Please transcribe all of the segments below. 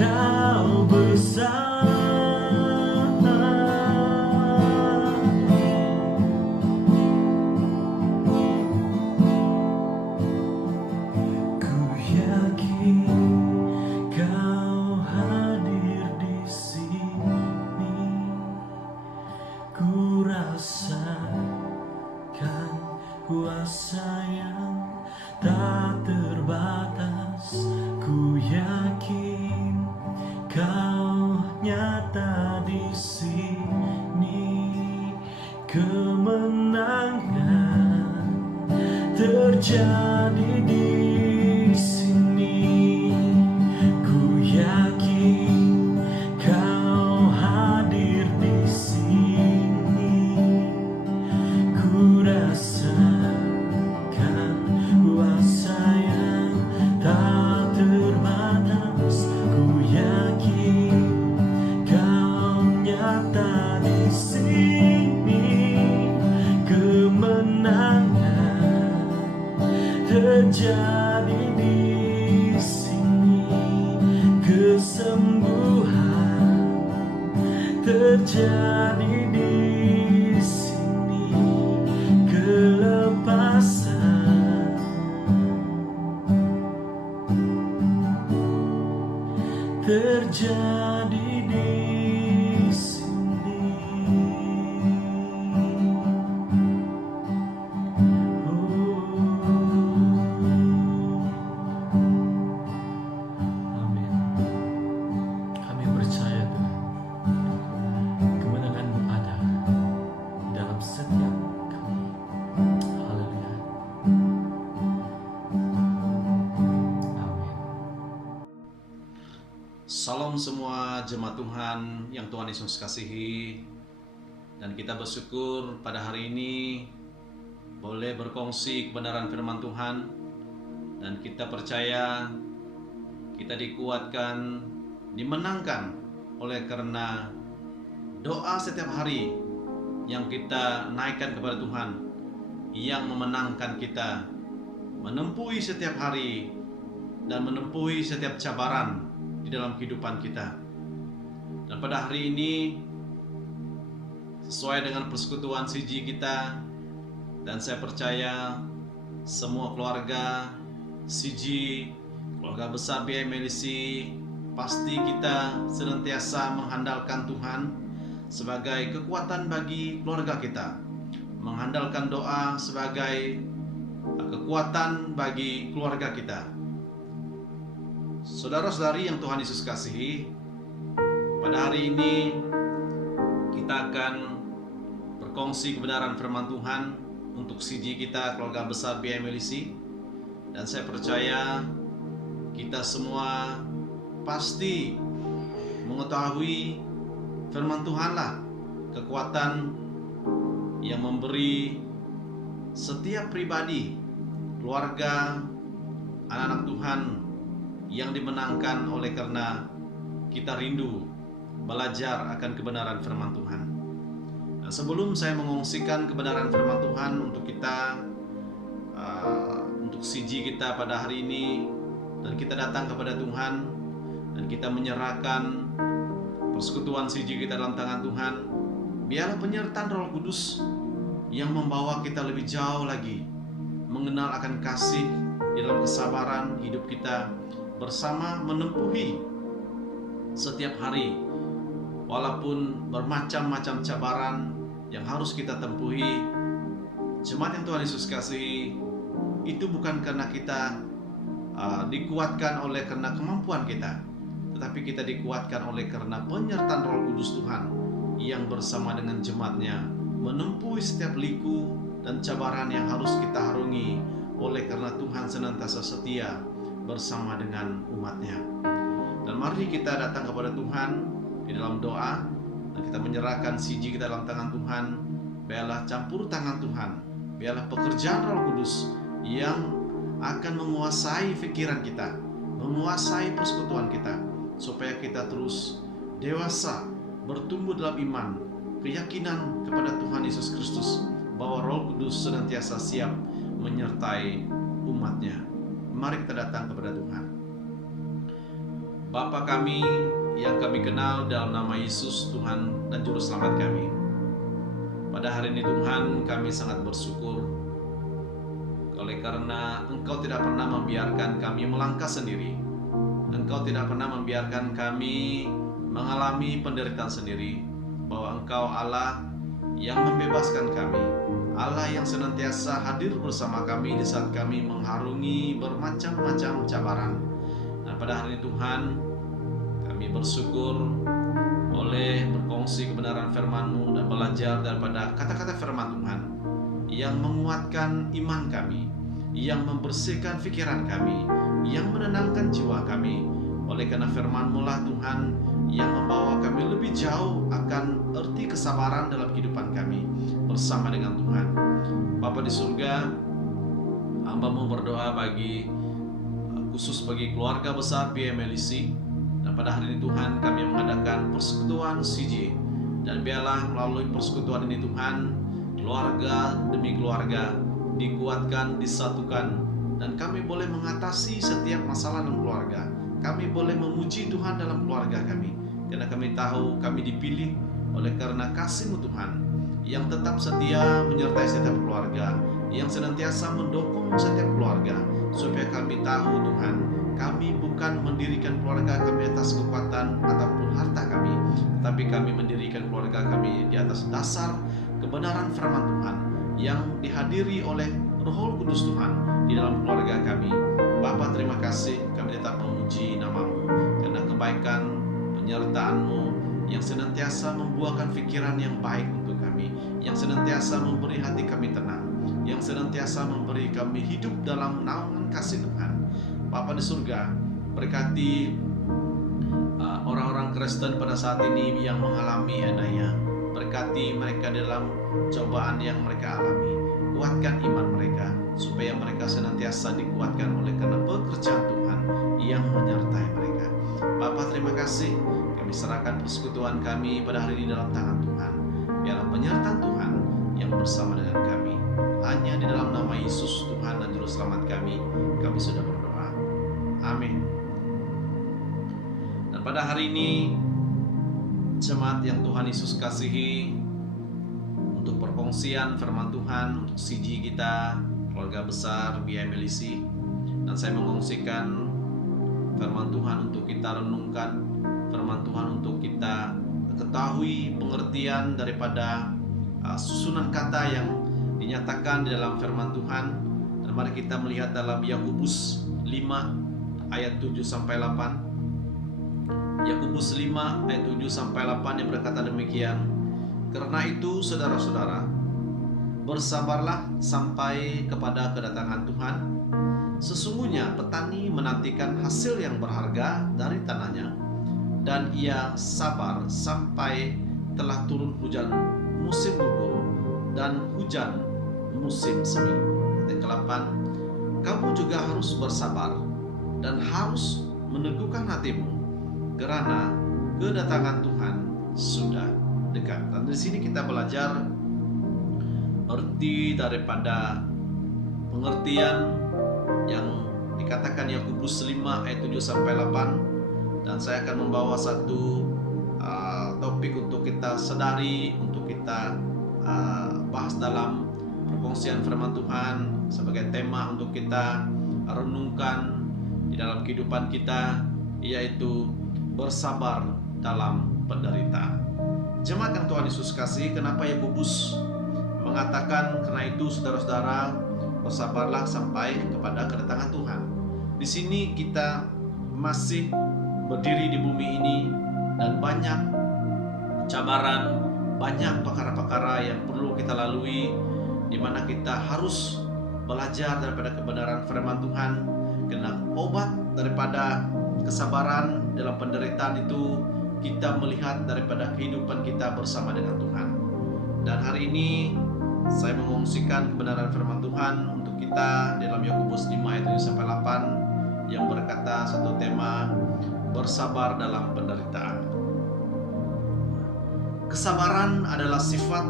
Kau besar, ku yakin kau hadir di sini. Ku rasakan kuasa yang tak terbatas. Ku yakin kau nyata di sini. Kemenangan terjadi di sini. Ku yakin kau hadir di sini. Ku rasakan kuasa yang tak terbatas. Ku yakin kau nyata di sini. Kemenangan terjadi di sini. Kesembuhan terjadi di sini. Kelepasan terjadi di sini. Amin. Kami percaya Tuhan, kemenangan-Mu ada dalam setiap kami. Haleluya. Amin. Salam semua jemaat Tuhan yang Tuhan Yesus kasihi. Dan kita bersyukur pada hari ini boleh berkongsi kebenaran firman Tuhan. Dan kita percaya kita dikuatkan, dimenangkan oleh karena doa setiap hari yang kita naikkan kepada Tuhan, yang memenangkan kita menempuhi setiap hari dan menempuhi setiap cabaran di dalam kehidupan kita. Dan pada hari ini, sesuai dengan persekutuan CG kita, dan saya percaya semua keluarga CG, keluarga besar BMLC, pasti kita senantiasa mengandalkan Tuhan sebagai kekuatan bagi keluarga kita, mengandalkan doa sebagai kekuatan bagi keluarga kita. Saudara-saudari yang Tuhan Yesus kasihi, pada hari ini kita akan berkongsi kebenaran firman Tuhan untuk CG kita, keluarga besar BMLC. Dan saya percaya kita semua pasti mengetahui firman Tuhanlah kekuatan yang memberi setiap pribadi, keluarga, anak-anak Tuhan yang dimenangkan oleh karena kita rindu belajar akan kebenaran firman Tuhan. Nah, sebelum saya mengungsikan kebenaran firman Tuhan untuk kita, untuk CG kita pada hari ini, dan kita datang kepada Tuhan dan kita menyerahkan persekutuan CG kita dalam tangan Tuhan, biarlah penyertaan Roh Kudus yang membawa kita lebih jauh lagi mengenal akan kasih di dalam kesabaran hidup kita bersama menempuhi setiap hari, walaupun bermacam-macam cabaran yang harus kita tempuhi. Jemaat yang Tuhan Yesus kasihi, itu bukan karena kita dikuatkan oleh karena kemampuan kita, tetapi kita dikuatkan oleh karena penyertaan Roh Kudus Tuhan yang bersama dengan jemaatnya menempuhi setiap liku dan cabaran yang harus kita harungi, oleh karena Tuhan senantiasa setia bersama dengan umatnya. Dan mari kita datang kepada Tuhan di dalam doa, dan kita menyerahkan CG kita dalam tangan Tuhan. Biarlah campur tangan Tuhan, biarlah pekerjaan Roh Kudus yang akan menguasai pikiran kita, menguasai persekutuan kita, supaya kita terus dewasa, bertumbuh dalam iman, keyakinan kepada Tuhan Yesus Kristus, bahwa Roh Kudus senantiasa siap menyertai umatnya. Mari kita datang kepada Tuhan. Bapa kami yang kami kenal dalam nama Yesus Tuhan dan Juru Selamat kami. Pada hari ini Tuhan, kami sangat bersyukur oleh karena Engkau tidak pernah membiarkan kami melangkah sendiri. Engkau tidak pernah membiarkan kami mengalami penderitaan sendiri, bahwa Engkau Allah yang membebaskan kami, Allah yang senantiasa hadir bersama kami di saat kami mengharungi bermacam-macam cabaran. Nah, pada hari ini Tuhan, kami bersyukur oleh berkongsi kebenaran firman-Mu dan belajar daripada kata-kata firman Tuhan yang menguatkan iman kami, yang membersihkan pikiran kami, yang menenangkan jiwa kami. Oleh karena firman-Mu lah Tuhan yang membawa kami lebih jauh akan arti kesabaran dalam kehidupan kami bersama dengan Tuhan. Bapa di surga, hamba-Mu berdoa khusus bagi keluarga besar BMLC. Dan pada hari ini Tuhan, kami mengadakan persekutuan CJ, dan biarlah melalui persekutuan ini Tuhan, keluarga demi keluarga dikuatkan, disatukan, dan kami boleh mengatasi setiap masalah dalam keluarga. Kami boleh memuji Tuhan dalam keluarga kami, karena kami tahu kami dipilih oleh karena kasih-Mu Tuhan, yang tetap setia menyertai setiap keluarga, yang senantiasa mendukung setiap keluarga, supaya kami tahu Tuhan, kami bukan mendirikan keluarga kami atas kekuatan ataupun harta kami, tetapi kami mendirikan keluarga kami di atas dasar kebenaran firman Tuhan yang dihadiri oleh Roh Kudus Tuhan di dalam keluarga kami. Bapa, terima kasih, kami tetap memuji nama-Mu karena kebaikan penyertaan-Mu yang senantiasa membuahkan pikiran yang baik untuk kami, yang senantiasa memberi hati kami tenang, yang senantiasa memberi kami hidup dalam naungan kasih Tuhan. Bapa di surga, berkati orang-orang Kristen pada saat ini yang mengalami adanya. Berkati mereka dalam cobaan yang mereka alami. Kuatkan iman mereka, supaya mereka senantiasa dikuatkan oleh karena pekerjaan Tuhan yang menyertai mereka. Bapa, terima kasih. Kami serahkan persekutuan kami pada hari ini dalam tangan Tuhan. Biarlah penyertaan Tuhan yang bersama dengan kami. Hanya di dalam nama Yesus Tuhan dan Juru Selamat kami sudah berdoa. Amin. Dan pada hari ini, jemaat yang Tuhan Yesus kasihi, untuk perkongsian firman Tuhan untuk CG kita, keluarga besar BMLC, dan saya mengongsikan firman Tuhan untuk kita renungkan, firman Tuhan untuk kita ketahui pengertian daripada susunan kata yang dinyatakan di dalam firman Tuhan. Dan mari kita melihat dalam Yakobus 5 ayat 7 sampai 8. Yakobus 5 ayat 7 sampai 8 yang berkata demikian: Karena itu saudara-saudara, bersabarlah sampai kepada kedatangan Tuhan. Sesungguhnya petani menantikan hasil yang berharga dari tanahnya, dan ia sabar sampai telah turun hujan musim gugur dan hujan musim semi. Ayat ke-8, kamu juga harus bersabar dan harus meneguhkan hatimu, karena kedatangan Tuhan sudah dekat. Dan di sini kita belajar arti daripada pengertian yang dikatakan Yakobus 5 ayat 7 sampai 8. Dan saya akan membawa satu topik untuk kita sadari, untuk kita bahas dalam perkongsian firman Tuhan sebagai tema untuk kita renungkan di dalam kehidupan kita, yaitu bersabar dalam penderitaan. Jemaat yang Tuhan Yesus kasih, kenapa Yakobus mengatakan karena itu saudara-saudara bersabarlah sampai kepada kedatangan Tuhan? Di sini kita masih berdiri di bumi ini dan banyak cabaran, banyak perkara-perkara yang perlu kita lalui, di mana kita harus belajar daripada kebenaran firman Tuhan. Karena obat daripada kesabaran dalam penderitaan itu kita melihat daripada kehidupan kita bersama dengan Tuhan. Dan hari ini saya mengungsikan kebenaran firman Tuhan untuk kita dalam Yakobus 5 ayat 7 sampai 8 yang berkata satu tema, bersabar dalam penderitaan. Kesabaran adalah sifat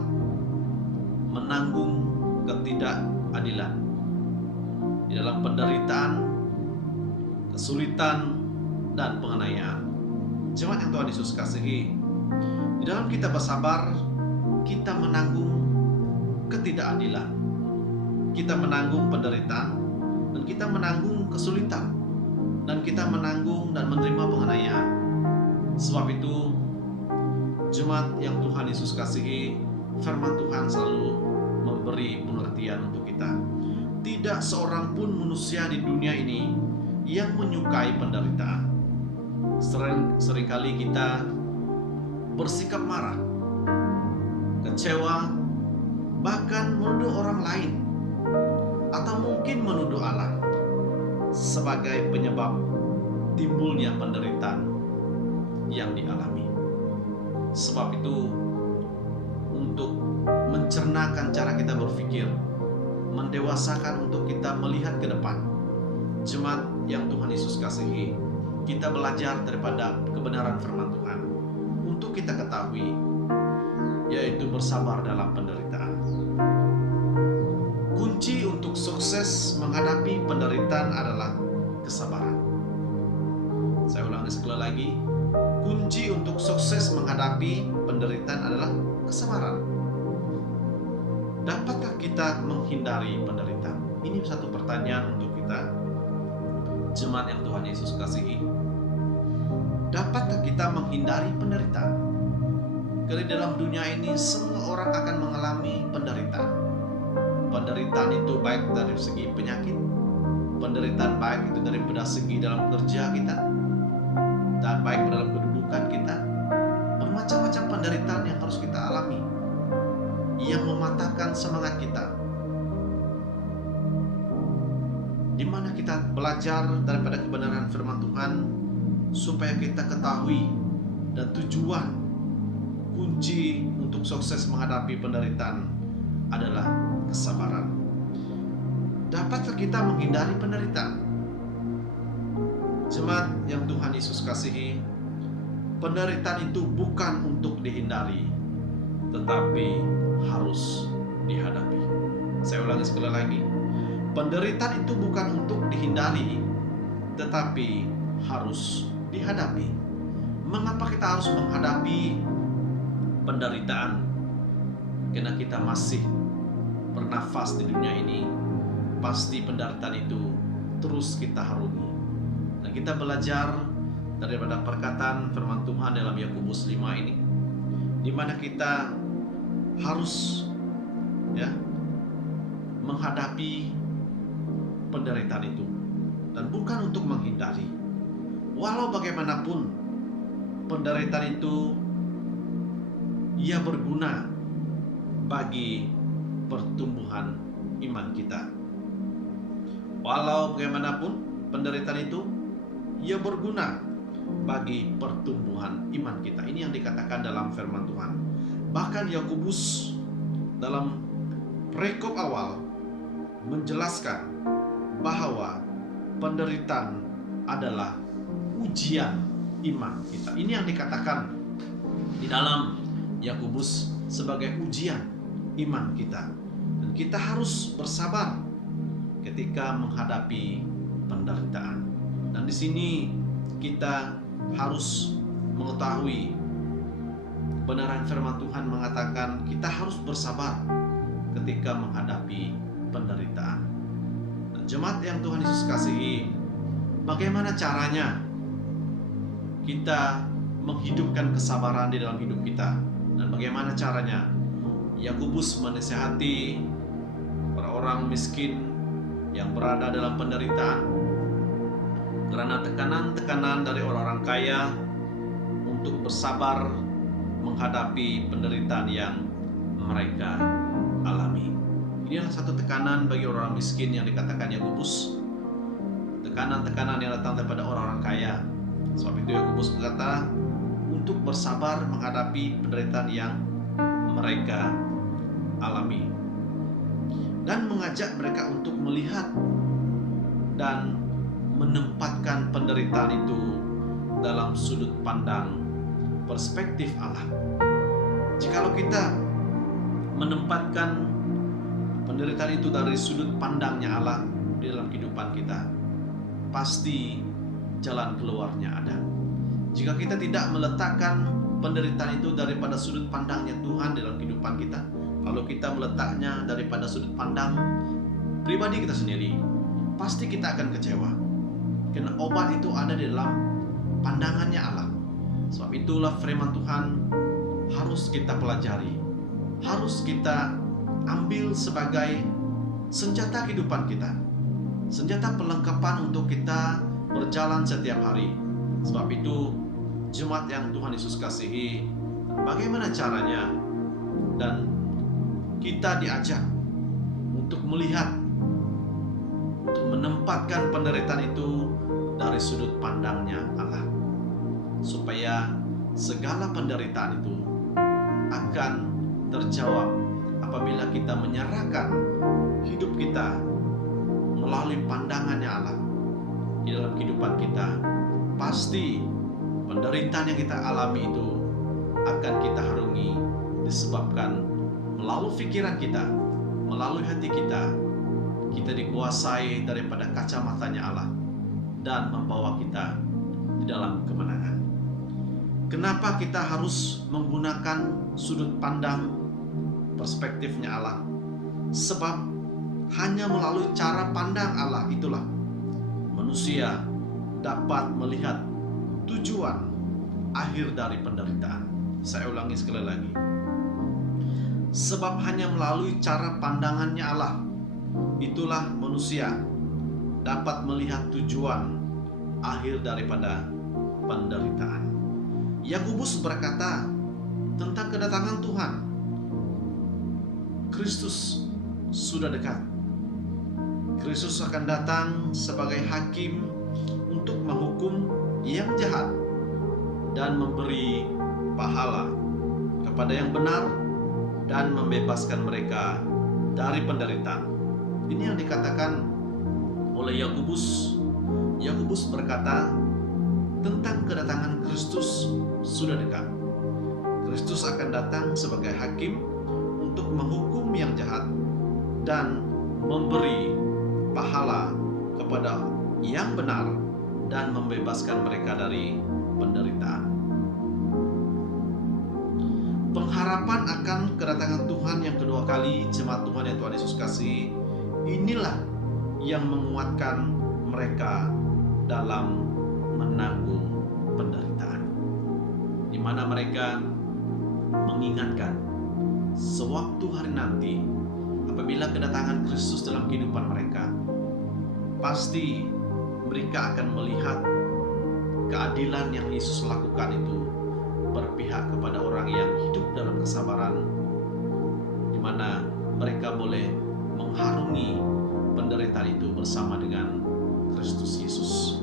menanggung ketidakadilan. Di dalam penderitaan, kesulitan, dan penganiayaan. Jemaat yang Tuhan Yesus kasihi, di dalam kita bersabar, kita menanggung ketidakadilan, kita menanggung penderitaan, dan kita menanggung kesulitan, dan kita menanggung dan menerima penganiayaan. Sebab itu, jemaat yang Tuhan Yesus kasihi, firman Tuhan selalu memberi pengertian untuk kita. Tidak seorang pun manusia di dunia ini yang menyukai penderitaan. Seringkali kita bersikap marah, kecewa, bahkan menuduh orang lain, atau mungkin menuduh Allah sebagai penyebab timbulnya penderitaan yang dialami. Sebab itu, untuk mencernakan cara kita berpikir, mendewasakan untuk kita melihat ke depan, jemaat yang Tuhan Yesus kasihi, kita belajar daripada kebenaran firman Tuhan untuk kita ketahui, yaitu bersabar dalam penderitaan. Kunci untuk sukses menghadapi penderitaan adalah kesabaran. Saya ulangi sekali lagi, kunci untuk sukses menghadapi penderitaan adalah kesabaran. Dapatkah kita menghindari penderitaan? Ini satu pertanyaan untuk kita, jemaat yang Tuhan Yesus kasihi. Dapatkah kita menghindari penderitaan? Karena dalam dunia ini semua orang akan mengalami penderitaan. Penderitaan itu baik dari segi penyakit, penderitaan baik itu daripada segi dalam kerja kita, dan baik dalam kedudukan kita. Bermacam-macam penderitaan yang harus kita alami, yang mematahkan semangat kita. Di mana kita belajar daripada kebenaran firman Tuhan, supaya kita ketahui dan tujuan kunci untuk sukses menghadapi penderitaan adalah kesabaran. Dapatkah kita menghindari penderitaan? Jemaat yang Tuhan Yesus kasihi, penderitaan itu bukan untuk dihindari, tetapi harus dihadapi. Saya ulangi sekali lagi, penderitaan itu bukan untuk dihindari, tetapi harus dihadapi. Mengapa kita harus menghadapi penderitaan? Karena kita masih bernafas di dunia ini, pasti penderitaan itu terus kita harungi. Dan kita belajar daripada perkataan firman Tuhan dalam Yakobus 5 ini, di mana kita harus menghadapi penderitaan itu, dan bukan untuk menghindari. Walau bagaimanapun penderitaan itu ia berguna bagi pertumbuhan iman kita. Walau bagaimanapun penderitaan itu ia berguna bagi pertumbuhan iman kita. Ini yang dikatakan dalam firman Tuhan. Bahkan Yakobus dalam perikop awal menjelaskan bahwa penderitaan adalah ujian iman kita. Ini yang dikatakan di dalam Yakobus sebagai ujian iman kita. Dan kita harus bersabar ketika menghadapi penderitaan. Dan di sini kita harus mengetahui kebenaran firman Tuhan mengatakan kita harus bersabar ketika menghadapi penderitaan. Dan jemaat yang Tuhan Yesus kasihi, bagaimana caranya kita menghidupkan kesabaran di dalam hidup kita? Dan bagaimana caranya? Yakobus menasihati para orang miskin yang berada dalam penderitaan karena tekanan-tekanan dari orang-orang kaya untuk bersabar menghadapi penderitaan yang mereka alami. Ini adalah satu tekanan bagi orang miskin yang dikatakan Yakobus, tekanan-tekanan yang datang daripada orang-orang kaya. Sebab itu Yakobus berkata untuk bersabar menghadapi penderitaan yang mereka alami, dan mengajak mereka untuk melihat dan menempatkan penderitaan itu dalam sudut pandang perspektif Allah. Jikalau kita menempatkan penderitaan itu dari sudut pandangnya Allah di dalam kehidupan kita, pasti jalan keluarnya ada. Jika kita tidak meletakkan penderitaan itu daripada sudut pandangnya Tuhan dalam kehidupan kita, kalau kita meletaknya daripada sudut pandang pribadi kita sendiri, pasti kita akan kecewa. Karena obat itu ada di dalam pandangannya Allah. Sebab itulah firman Tuhan harus kita pelajari, harus kita ambil sebagai senjata kehidupan kita, senjata perlengkapan untuk kita berjalan setiap hari. Sebab itu jemaat yang Tuhan Yesus kasihi, bagaimana caranya? Dan kita diajak untuk melihat, untuk menempatkan penderitaan itu dari sudut pandangnya Allah, supaya segala penderitaan itu akan terjawab apabila kita menyerahkan hidup kita melalui pandangannya Allah di dalam kehidupan kita. Pasti penderitaan yang kita alami itu akan kita harungi disebabkan melalui pikiran kita, melalui hati kita, kita dikuasai daripada kacamatanya Allah dan membawa kita di dalam kemenangan. Kenapa kita harus menggunakan sudut pandang perspektifnya Allah? Sebab hanya melalui cara pandang Allah itulah manusia dapat melihat tujuan akhir dari penderitaan. Saya ulangi sekali lagi. Sebab hanya melalui cara pandangannya Allah itulah manusia dapat melihat tujuan akhir daripada penderitaan. Yakobus berkata tentang kedatangan Tuhan, Kristus sudah dekat. Kristus akan datang sebagai hakim untuk menghukum yang jahat dan memberi pahala kepada yang benar dan membebaskan mereka dari penderitaan. Ini yang dikatakan oleh Yakobus. Yakobus berkata tentang kedatangan Kristus sudah dekat. Kristus akan datang sebagai hakim untuk menghukum yang jahat dan memberi pahala kepada yang benar dan membebaskan mereka dari penderitaan. Pengharapan akan kedatangan Tuhan yang kedua kali, jemaat Tuhan yang Tuhan Yesus kasih, inilah yang menguatkan mereka dalam menanggung penderitaan, di mana mereka mengingatkan sewaktu hari nanti apabila kedatangan Kristus dalam kehidupan mereka, pasti mereka akan melihat keadilan yang Yesus lakukan itu berpihak kepada orang yang hidup dalam kesabaran, di mana mereka boleh mengharungi penderitaan itu bersama dengan Kristus Yesus.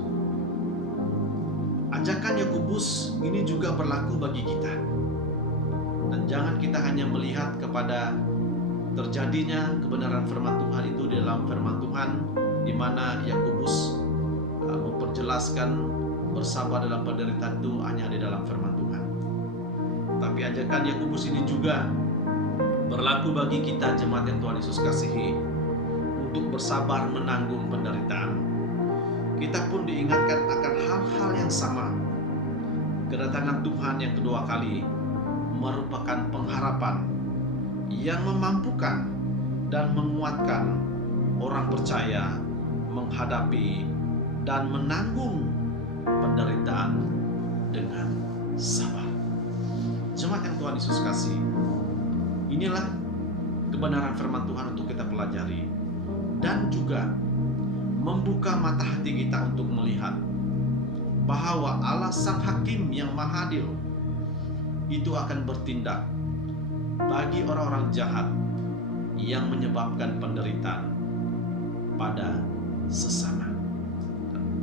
Ajakan Yakobus ini juga berlaku bagi kita. Dan jangan kita hanya melihat kepada terjadinya kebenaran firman Tuhan itu di dalam firman Tuhan, di mana Yakobus memperjelaskan bersabar dalam penderitaan itu hanya di dalam firman Tuhan. Tapi ajakan Yakobus ini juga berlaku bagi kita, jemaat yang Tuhan Yesus kasihi, untuk bersabar menanggung penderitaan. Kita pun diingatkan akan hal-hal yang sama. Kedatangan Tuhan yang kedua kali merupakan pengharapan yang memampukan dan menguatkan orang percaya menghadapi dan menanggung penderitaan dengan sabar. Jemaat yang Tuhan Yesus kasih, inilah kebenaran firman Tuhan untuk kita pelajari dan juga membuka mata hati kita untuk melihat bahwa Allah Sang Hakim yang Maha Adil itu akan bertindak bagi orang-orang jahat yang menyebabkan penderitaan pada sesama.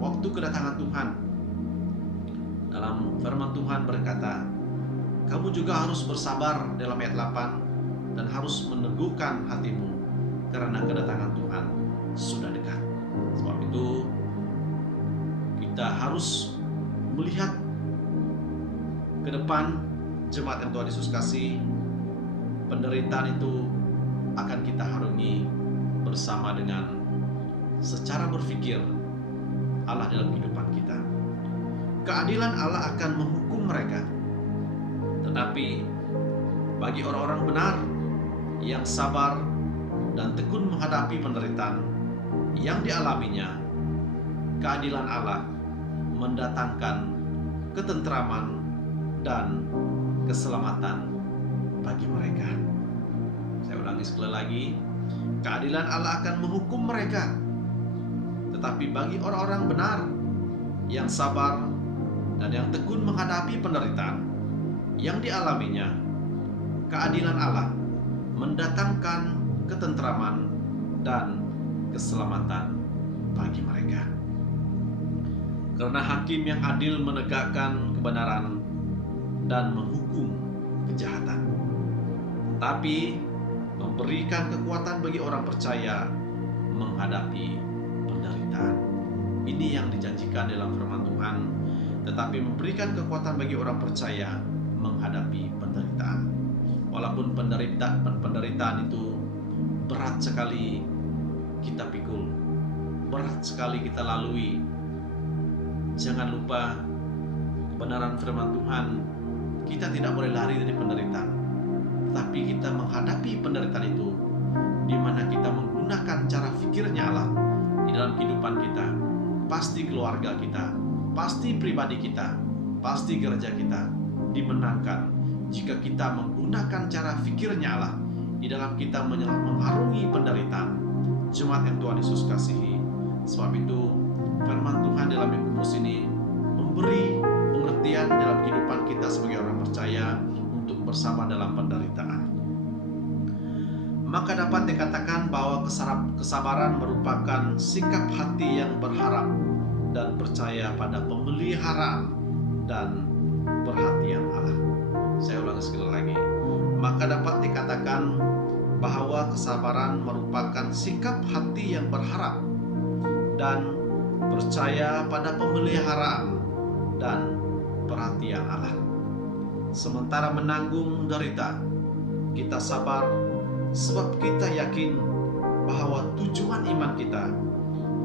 Waktu kedatangan Tuhan, dalam firman Tuhan berkata, kamu juga harus bersabar dalam ayat 8 dan harus meneguhkan hatimu karena kedatangan Tuhan sudah dekat. Sebab itu kita harus melihat ke depan, jemaat yang Tuhan Yesus kasih. Penderitaan itu akan kita harungi bersama dengan secara berpikir Allah dalam kehidupan kita. keadilan Allah akan menghukum mereka. Tetapi bagi orang-orang benar yang sabar dan tekun menghadapi penderitaan yang dialaminya, keadilan Allah mendatangkan ketentraman dan keselamatan bagi mereka. Saya ulangi sekali lagi, keadilan Allah akan menghukum mereka. Tetapi bagi orang-orang benar yang sabar dan yang tekun menghadapi penderitaan yang dialaminya, keadilan Allah mendatangkan ketentraman dan keselamatan bagi mereka. Karena hakim yang adil menegakkan kebenaran dan menghukum kejahatan, tapi memberikan kekuatan bagi orang percaya menghadapi penderitaan. Ini yang dijanjikan dalam firman Tuhan, tetapi memberikan kekuatan bagi orang percaya menghadapi penderitaan. Walaupun penderitaan itu berat sekali kita pikul, berat sekali kita lalui, jangan lupa kebenaran firman Tuhan, kita tidak boleh lari dari penderitaan. Tapi kita menghadapi penderitaan itu di mana kita menggunakan cara fikirnya Allah di dalam kehidupan kita. Pasti keluarga kita, pasti pribadi kita, pasti gereja kita dimenangkan jika kita menggunakan cara fikirnya Allah di dalam kita mengharungi penderitaan. Jemaat yang Tuhan Yesus kasihi, sebab itu firman Tuhan dalam Yakobus ini memberi pengertian dalam kehidupan kita sebagai orang percaya untuk bersama dalam penderitaan. Maka dapat dikatakan bahwa kesabaran merupakan sikap hati yang berharap dan percaya pada pemeliharaan dan perhatian Allah. Saya ulangi sekali lagi. Maka dapat dikatakan bahwa kesabaran merupakan sikap hati yang berharap dan percaya pada pemeliharaan dan perhatian Allah. Sementara menanggung derita, kita sabar sebab kita yakin bahwa tujuan iman kita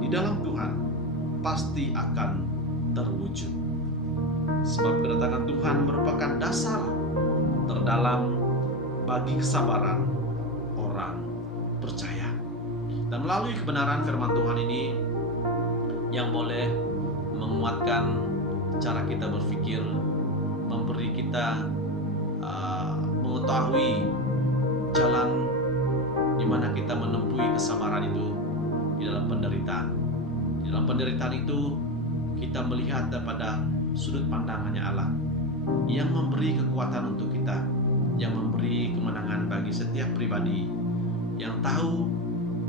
di dalam Tuhan pasti akan terwujud. Sebab kedatangan Tuhan merupakan dasar terdalam bagi kesabaran orang percaya. Dan melalui kebenaran firman Tuhan ini yang boleh menguatkan cara kita berpikir, memberi kita mengetahui jalan di mana kita menempuhi kesabaran itu di dalam penderitaan. Di dalam penderitaan itu kita melihat daripada sudut pandangannya Allah yang memberi kekuatan untuk kita, yang memberi kemenangan bagi setiap pribadi yang tahu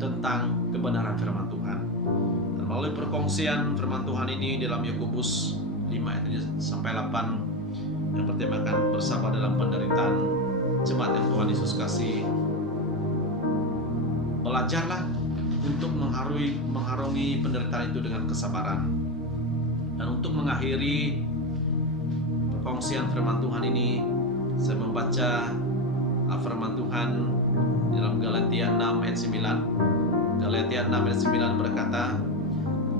tentang kebenaran firman Tuhan. Dan melalui perkongsian firman Tuhan ini dalam Yakobus 5 ayat sampai 8 yang bertemakan bersabar dalam penderitaan, jemaat yang Tuhan Yesus kasih, belajarlah untuk mengharungi penderitaan itu dengan kesabaran. Dan untuk mengakhiri perkongsian firman Tuhan ini, saya membaca firman Tuhan dalam Galatia 6 ayat 9. Galatia 6 ayat 9 berkata,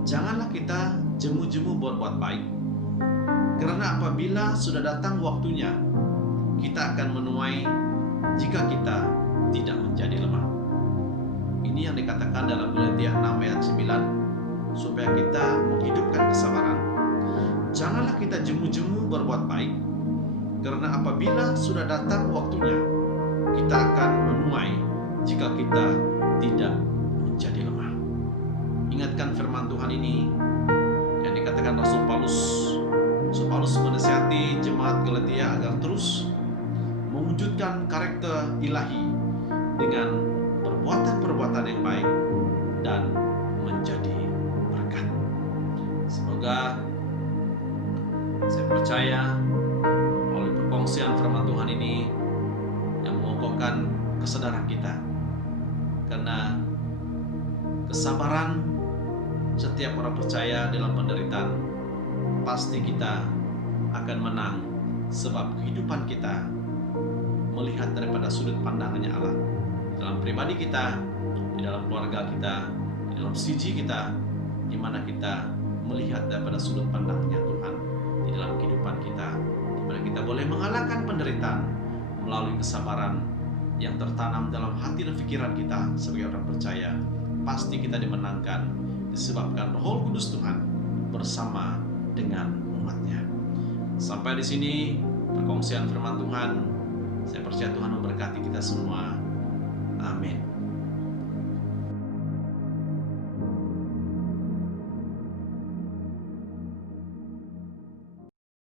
janganlah kita jemu-jemu berbuat baik, karena apabila sudah datang waktunya, kita akan menuai jika kita tidak menjadi lemah. Ini yang dikatakan dalam Galatia 6 ayat 9, supaya kita menghidupkan kesabaran. Janganlah kita jemu-jemu berbuat baik, karena apabila sudah datang waktunya, kita akan menuai jika kita tidak menjadi lemah. Ingatkan firman Tuhan ini yang dikatakan Rasul Paulus. Rasul Paulus menasihati jemaat Galatia agar terus mewujudkan karakter ilahi dengan perbuatan-perbuatan yang baik dan menjadi berkat. Semoga saya percaya oleh perkongsian firman Tuhan ini yang mengokohkan kesadaran kita, karena kesabaran setiap orang percaya dalam penderitaan pasti kita akan menang, sebab kehidupan kita melihat daripada sudut pandangannya Allah dalam pribadi kita, di dalam keluarga kita, di dalam CG kita, di mana kita melihat daripada sudut pandangnya Tuhan, di di dalam kehidupan kita, di mana kita boleh mengalahkan penderitaan melalui kesabaran yang tertanam dalam hati dan pikiran kita sebagai orang percaya. Pasti kita dimenangkan disebabkan Roh Kudus Tuhan bersama dengan umatnya. Sampai di sini perkongsian firman Tuhan. Saya percaya Tuhan memberkati kita semua. Amin.